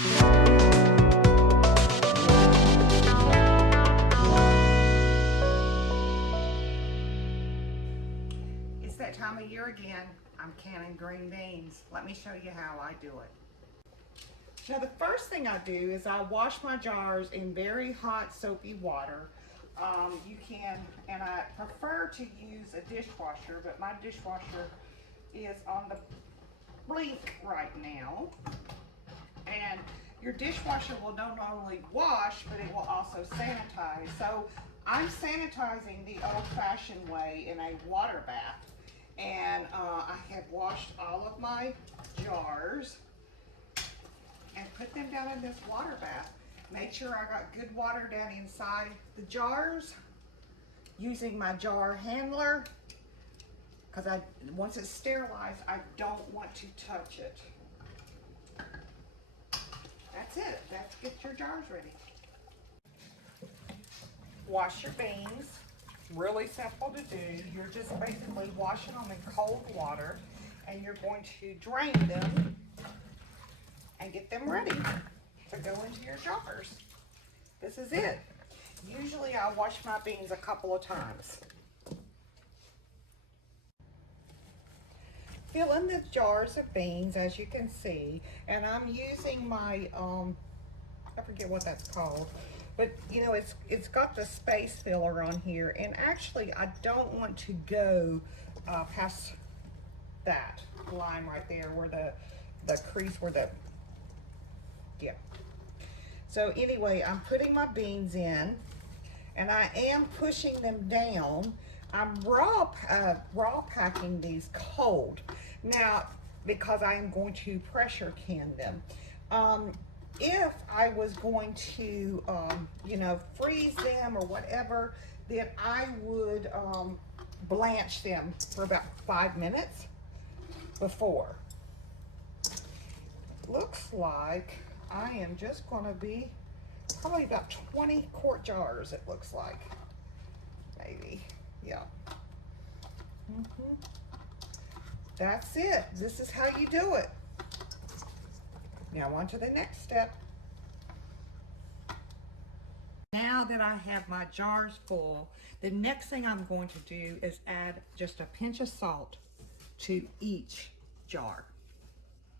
It's that time of year again. I'm canning green beans. Let me show you how I do it. Now the first thing I do is I wash my jars in very hot soapy water. You can, and I prefer to use a dishwasher, but my dishwasher is on the blink right now. And your dishwasher will not only wash, but it will also sanitize. So I'm sanitizing the old-fashioned way in a water bath. And I have washed all of my jars and put them down in this water bath. Made sure I got good water down inside the jars using my jar handler, because once it's sterilized, I don't want to touch it. That's it. Let's get your jars ready. Wash your beans. Really simple to do. You're just basically washing them in cold water, and you're going to drain them and get them ready to go into your jars. This is it. Usually I wash my beans a couple of times. Fill in the jars of beans, as you can see, and I'm using my I forget what that's called, but you know, it's got the space filler on here, and actually I don't want to go past that line right there where the crease where the, yeah. So anyway, I'm putting my beans in, and I am pushing them down. I'm raw packing these cold now because I am going to pressure can them. If I was going to, you know, freeze them or whatever, then I would blanch them for about 5 minutes before. Looks like I am just going to be probably about 20 quart jars, it looks like. Maybe, yeah. That's it. This is how you do it. Now on to the next step. Now that I have my jars full, the next thing I'm going to do is add just a pinch of salt to each jar.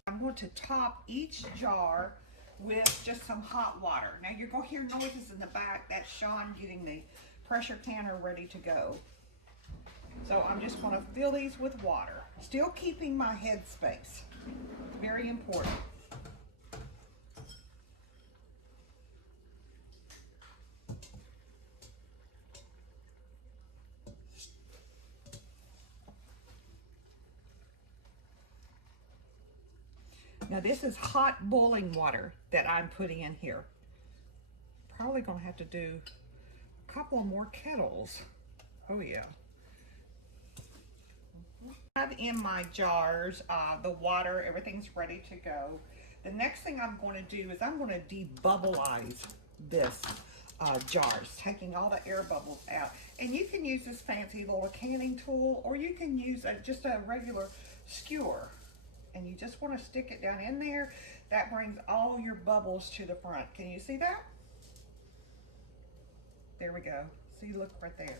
I'm going to top each jar with just some hot water. Now you're going to hear noises in the back. That's Sean getting the pressure canner ready to go. So I'm just going to fill these with water, still keeping my head space. Very important. Now this is hot boiling water that I'm putting in here. Probably gonna have to do a couple more kettles. Oh yeah. I have in my jars the water, everything's ready to go. The next thing I'm going to do is I'm going to debubbleize this jars, taking all the air bubbles out. And you can use this fancy little canning tool, or you can use just a regular skewer. And you just want to stick it down in there. That brings all your bubbles to the front. Can you see that? There we go. See, look right there.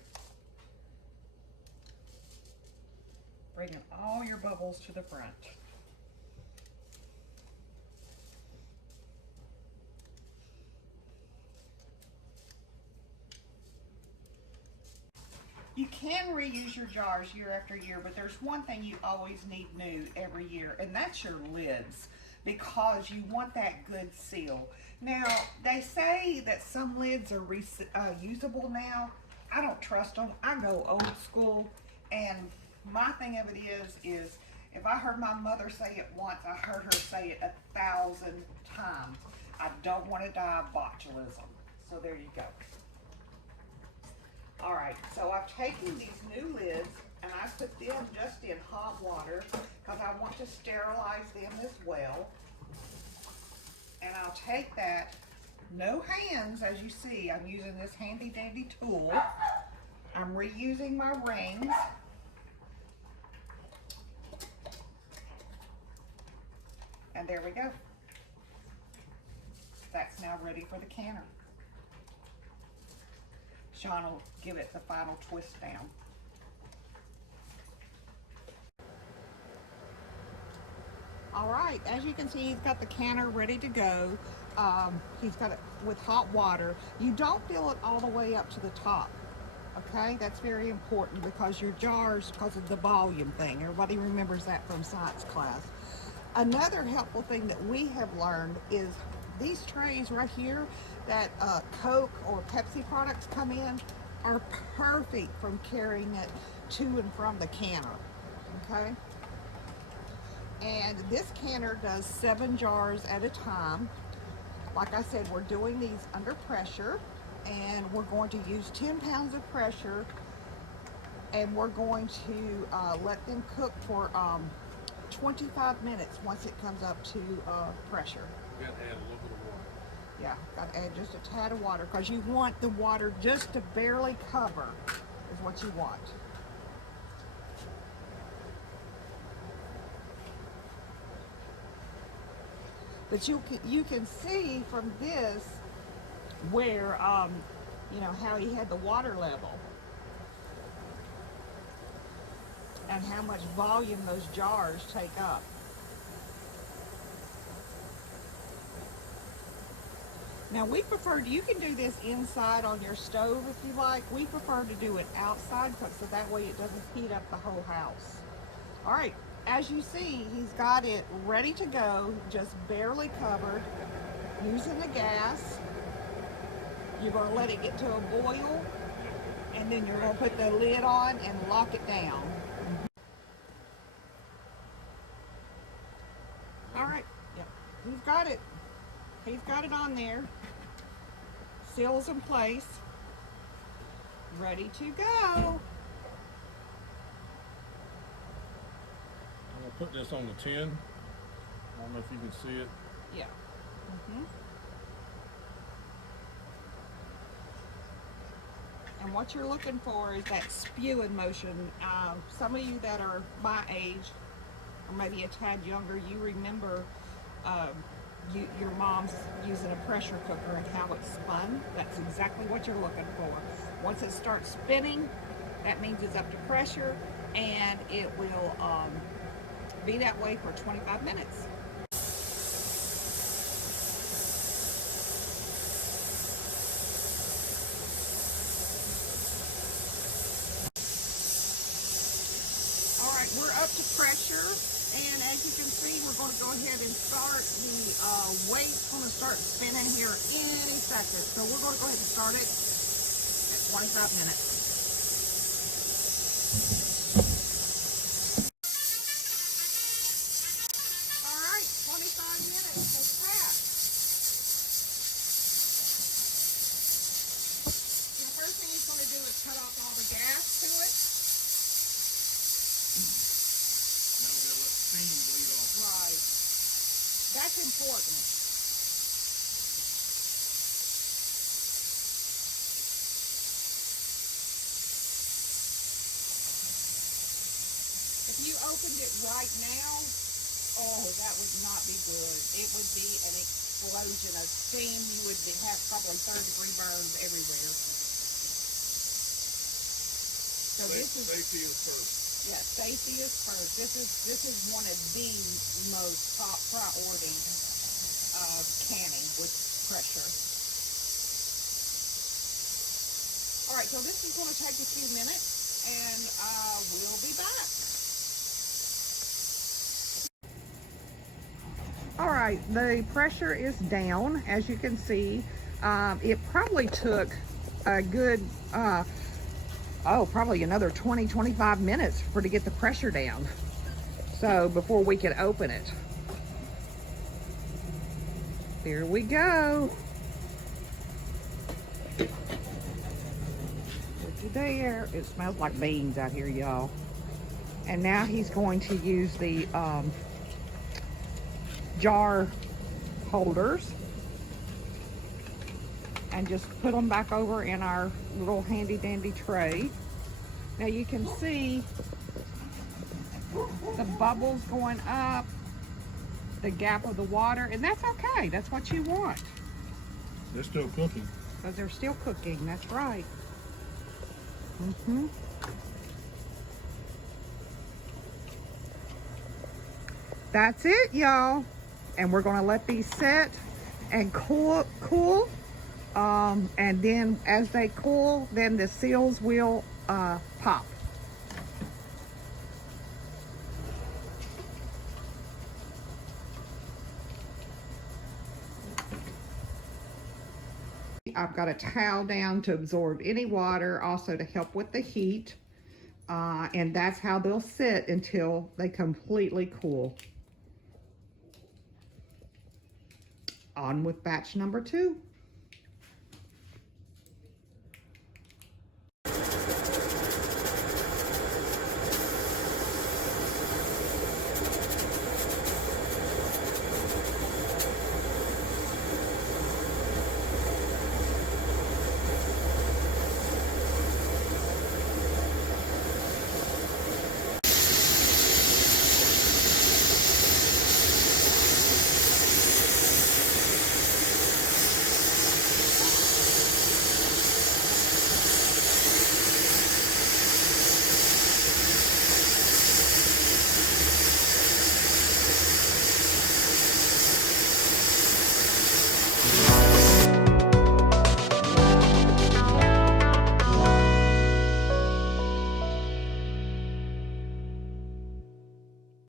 Bringing all your bubbles to the front. You can reuse your jars year after year, but there's one thing you always need new every year, and that's your lids, because you want that good seal. Now, they say that some lids are usable now. I don't trust them. I go old school, and my thing of it is if I heard my mother say it once, I heard her say it 1,000 times. I don't want to die of botulism. So there you go. All right, so I've taken these new lids and I put them just in hot water because I want to sterilize them as well. And I'll take that, no hands, as you see, I'm using this handy dandy tool. I'm reusing my rings. And there we go. That's now ready for the canner. Sean will give it the final twist down. All right, as you can see, he's got the canner ready to go. He's got it with hot water. You don't fill it all the way up to the top, okay? That's very important because your jars, because of the volume thing. Everybody remembers that from science class. Another helpful thing that we have learned is these trays right here that Coke or Pepsi products come in are perfect from carrying it to and from the canner, okay? And this canner does 7 jars at a time. Like I said, we're doing these under pressure, and we're going to use 10 pounds of pressure, and we're going to let them cook for 25 minutes once it comes up to pressure. You got to add a little bit of water. Yeah, got to add just a tad of water because you want the water just to barely cover is what you want. But you can see from this where, you know, how he had the water level and how much volume those jars take up. Now we prefer, you can do this inside on your stove if you like. We prefer to do it outside so that way it doesn't heat up the whole house. All right. As you see, he's got it ready to go, just barely covered, using the gas. You're going to let it get to a boil, and then you're going to put the lid on and lock it down. All right, yep, he's got it. He's got it on there. Seals in place. Ready to go. Put this on the tin. I don't know if you can see it. Yeah. And what you're looking for is that spewing motion. Some of you that are my age, or maybe a tad younger, you remember your mom's using a pressure cooker and how it spun. That's exactly what you're looking for. Once it starts spinning, that means it's up to pressure, and it will be that way for 25 minutes. All right, we're up to pressure, and as you can see, we're going to go ahead and start. The weight's going to start spinning here any second, so we're going to go ahead and start it at 25 minutes. Cut off all the gas to it. Now we gotta let the steam bleed off. Right. That's important. If you opened it right now, oh, that would not be good. It would be an explosion of steam. You would have probably third-degree burns everywhere. So safety is first. Yeah, safety is first. This is one of the most top priorities of canning with pressure. All right, so this is going to take a few minutes, and we'll be back. All right, the pressure is down, as you can see. It probably took a good probably another 20-25 minutes to get the pressure down, so before we could open it. Here we go. Looky there, it smells like beans out here, y'all. And now he's going to use the jar holders and just put them back over in our little handy dandy tray. Now you can see the bubbles going up, the gap of the water, and that's okay. That's what you want. They're still cooking. Because they're still cooking, that's right. That's it, y'all. And we're gonna let these set and cool. And then as they cool, then the seals will pop. I've got a towel down to absorb any water, also to help with the heat. And that's how they'll sit until they completely cool. On with batch number 2.